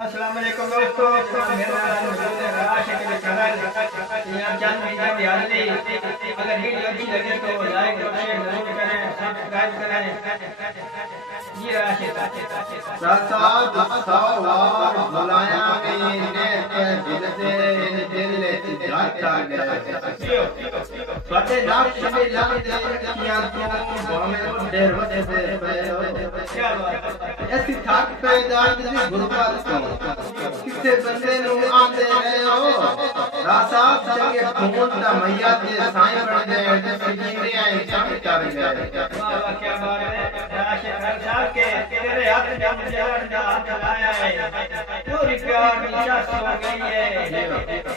अस्सलाम वालेकुम दोस्तों, मेरा नाम राशिद चैनल यहाँ चंद वीडियो ध्यान दी। अगर वीडियो अच्छी लगे तो लाइक और शेयर जरूर करें, सब्सक्राइब करें। जी राशिद बुलाया दिल से दिल जाता गया फते नाम से लाने किया तो हमें देर वजह से क्या बात ऐसी ठाक पैदा की गुरबात को किसे बंदे नु आंदे रहे हो रासा चंगे खून दा मैया दे साईं बन गए ते सीने आए चम कर गए। वाह क्या बात है राशिद साहब के तेरे हाथ में जान का हाथ लाया है, पूरी प्यार निशास हो गई है।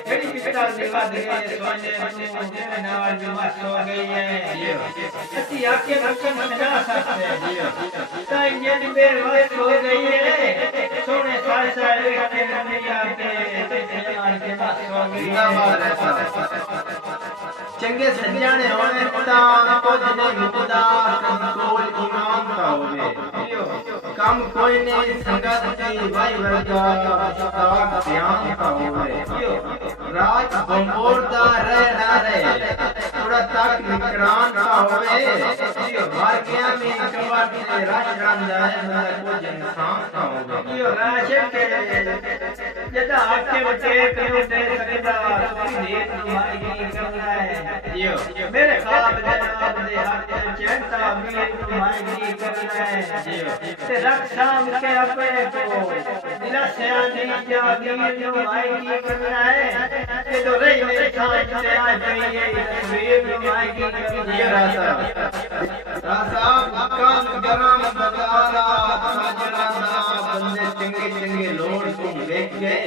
बड़ी पिता दिवा दे सोने तेरे नाल विवास हो गई है। अच्छी आंखें रखन ना सकते ताई ये बेवस हो गई है। सोने साल साल के दुनिया के नाल के बस हो गई है। चंगे सज्जाने होने ता कुछ नहीं मुकदा कोई ईमान का होवे काम कोई नहीं संगत की भाई वर्गा साथ ध्यान का होवे राज बंबोरदा रह ना रहे थोड़ा तक निकरान का होवे मार गया में कबार से राज रंदा है मतलब कुछ इंसान का होवे यो राशिद के जदा आके बचे करो दे सकदा नेक तुम्हारी की करना है। यो मेरे ख्वाब जनाब दे हाथ चैनता मेरी तुम्हारी की करना है। ते रख शाम के अपने को दिला से आने जागी तुम्हारी की करना है। ते तो रही मेरे साथ से आ गई है तस्वीर तुम्हारी की करना ये है। रासा कान गरम बजारा सजराना बंदे चंगे चंगे लोड को देख गए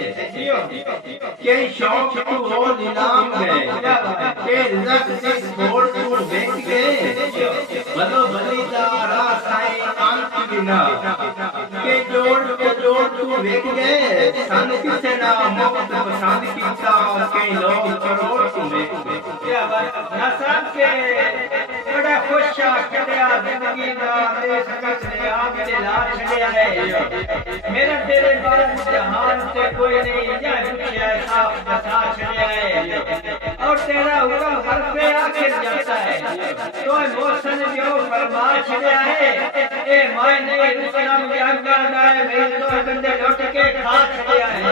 के शौक तू हो नीलाम गए के रिजक से छोड़ तू देख गए बलो बलिदारा साईं अंत बिना के जोड़ तू देख गए सन किसे ना मुक्त पसंद कीता के लोग करोड़ तू देख गए। क्या बात नसाब के बड़ा खुश छड़िया जिंदगी दा देश ने आगे ला छड़िया है। मेरा तेरे बाद जहान से कोई नहीं जा छड़िया साफ बता छड़िया है और तेरा हुक्म हर पे आखिर जाता है तो मौसम जो फरमा छड़िया है ए मायने रुसलम जागा है मेरे तो बंदे लौट के खा छड़िया है।